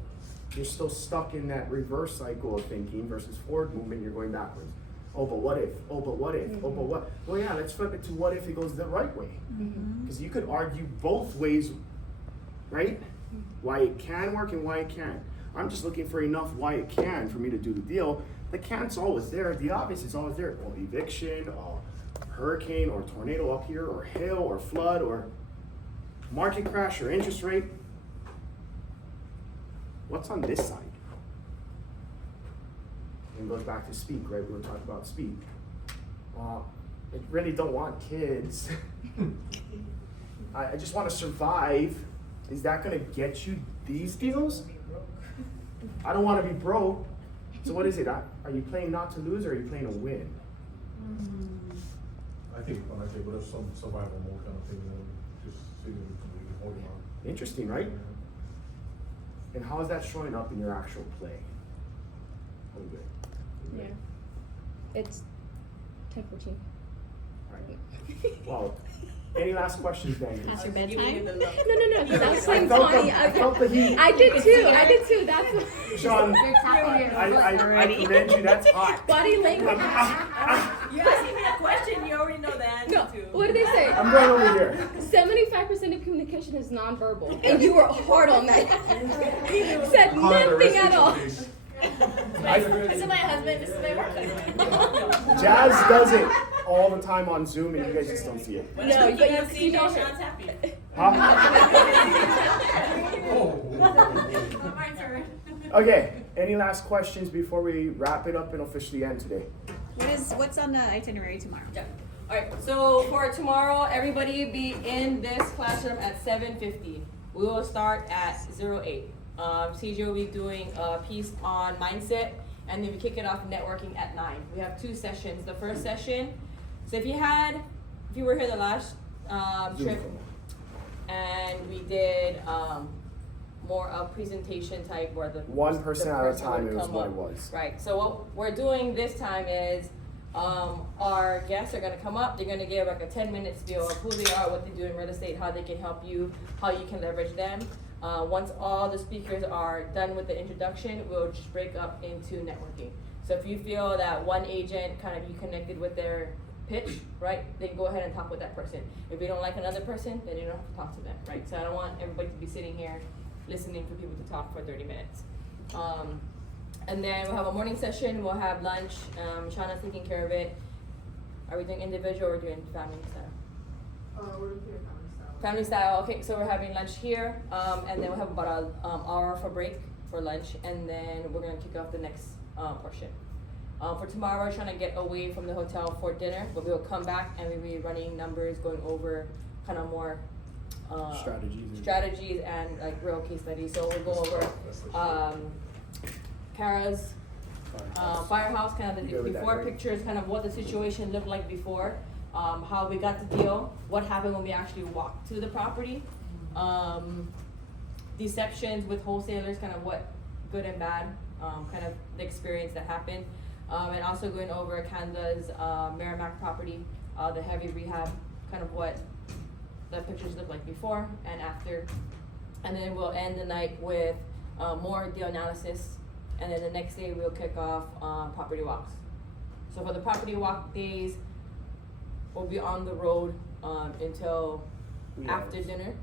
You're still stuck in that reverse cycle of thinking versus forward movement, you're going backwards. Oh, but what if? Oh, but what if? Oh, but what? Well, yeah, let's flip it to what if it goes the right way. Because you could argue both ways, right? Why it can work and why it can't. I'm just looking for enough why it can for me to do the deal. The can't's always there. The obvious is always there. Well, eviction, or hurricane, or tornado up here, or hail, or flood, or market crash, or interest rate. What's on this side? And it goes back to speak, right? We were talking about speak. I really don't want kids. I just want to survive. Is that going to get you these deals? I don't want to be broke. So what is it? Are you playing not to lose or are you playing to win? I think when I say, but there's some survival mode kind of thing, just seeing if we can hold on. Interesting, right? And how is that showing up in your actual play? Oh, good. Yeah. It's 10:14. Right. Well, any last questions, Daniel? Past your Giving bedtime? you the look. No, that's I so felt funny. I felt the heat. I did too. That's what Sean, You're tapping your I commend you. That's hot. body language. You're asking me a question, you already know the answer No, to. what did they say? I'm going over here. 75% of communication is nonverbal, and you were hard on that. Said Hard nothing at all. This is my husband, this is my work husband. Jazz does it all the time on Zoom, and you guys just don't see it. When No, I'm but looking you at see CJ, no- Sean's happy. Oh. My turn. Okay. Any last questions before we wrap it up and officially end today? What's on the itinerary tomorrow? Yeah. Alright, so for tomorrow, everybody be in this classroom at 7:50. We will start at 08. CJ will be doing a piece on mindset, and then we kick it off networking at 9. We have 2 sessions. The first session, so if you were here the last trip, and we did more of presentation type where the 1% the at a person time would is come what up. it was. Right, so what we're doing this time is our guests are gonna come up, they're gonna give like a 10-minute spiel of who they are, what they do in real estate, how they can help you, how you can leverage them. Once all the speakers are done with the introduction, we'll just break up into networking. So if you feel that one agent kind of you connected with their pitch, right, then go ahead and talk with that person. If you don't like another person, then you don't have to talk to them, right? So I don't want everybody to be sitting here listening for people to talk for 30 minutes. And then we'll have a morning session, we'll have lunch, Shauna's taking care of it. Are we doing individual or we're doing family style? We're looking at family style. Family style, okay, so we're having lunch here, and then we'll have about an hour for break for lunch, and then we're gonna kick off the next portion. For tomorrow, we're trying to get away from the hotel for dinner, but we'll come back and we'll be running numbers, going over kind of more strategies and like real case studies. So we'll go over Kara's firehouse, kind of the Good with that, before right? pictures, kind of what the situation looked like before, how we got the deal, what happened when we actually walked to the property, deceptions with wholesalers, kind of what good and bad, kind of the experience that happened, and also going over Canada's Merrimack property, the heavy rehab, kind of what the pictures look like before and after, and then we'll end the night with more deal analysis, and then the next day we'll kick off property walks. So for the property walk days, we'll be on the road until after dinner.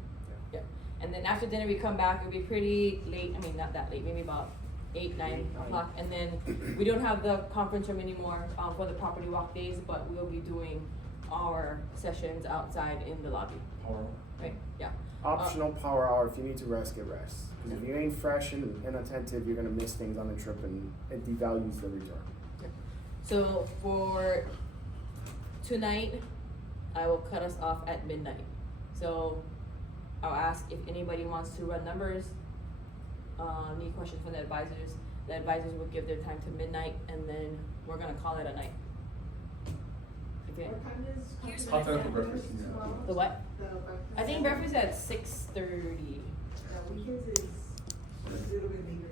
Yeah. And then after dinner we come back, it'll be pretty late, I mean not that late, maybe about 8, 9 o'clock, and then we don't have the conference room anymore, for the property walk days, but we'll be doing our sessions outside in the lobby, Power. right, yeah. Optional power hour, if you need to rest, get rest. Because if you ain't fresh and attentive, you're gonna miss things on the trip and it devalues the resort. So for tonight, I will cut us off at midnight. So I'll ask if anybody wants to run numbers, any questions from the advisors. The advisors will give their time to midnight, and then we're gonna call it a night. Okay, What time is? Hot time for breakfast. the what? The breakfast? I think breakfast at 6:30. Weekends is a little bit later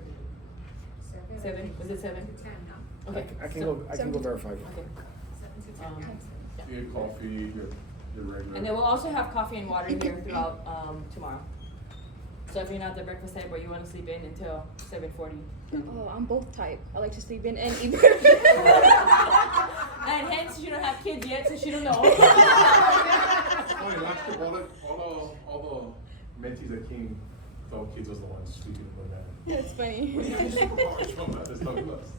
than. 7? Was it 7? To 10, no? Okay. I can so- go. I can go verify. Okay. 7 to 10, Um, yeah. yeah. Your coffee, your regular. And then we'll also have coffee and water here throughout, tomorrow. So if you're not the breakfast type or you wanna sleep in until 7:40. Oh, I'm both type. I like to sleep in and eat. And hence, she don't have kids yet, so she don't know. Funny, last year, all the mentees that came, thought kids was the ones sleeping with that. That's funny. There's no plus.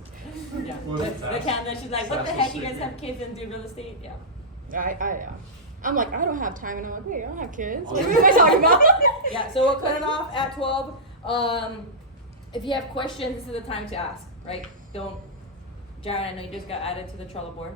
Yeah, Well, the Canada, she's like, what the that's heck, so you guys sick. have kids and do real estate? Yeah. I'm like, I don't have time, and I'm like, wait, I don't have kids. What am I talking about? Yeah, so we'll cut it off at 12. If you have questions, this is the time to ask, right? Don't, Jared, I know you just got added to the Trello board.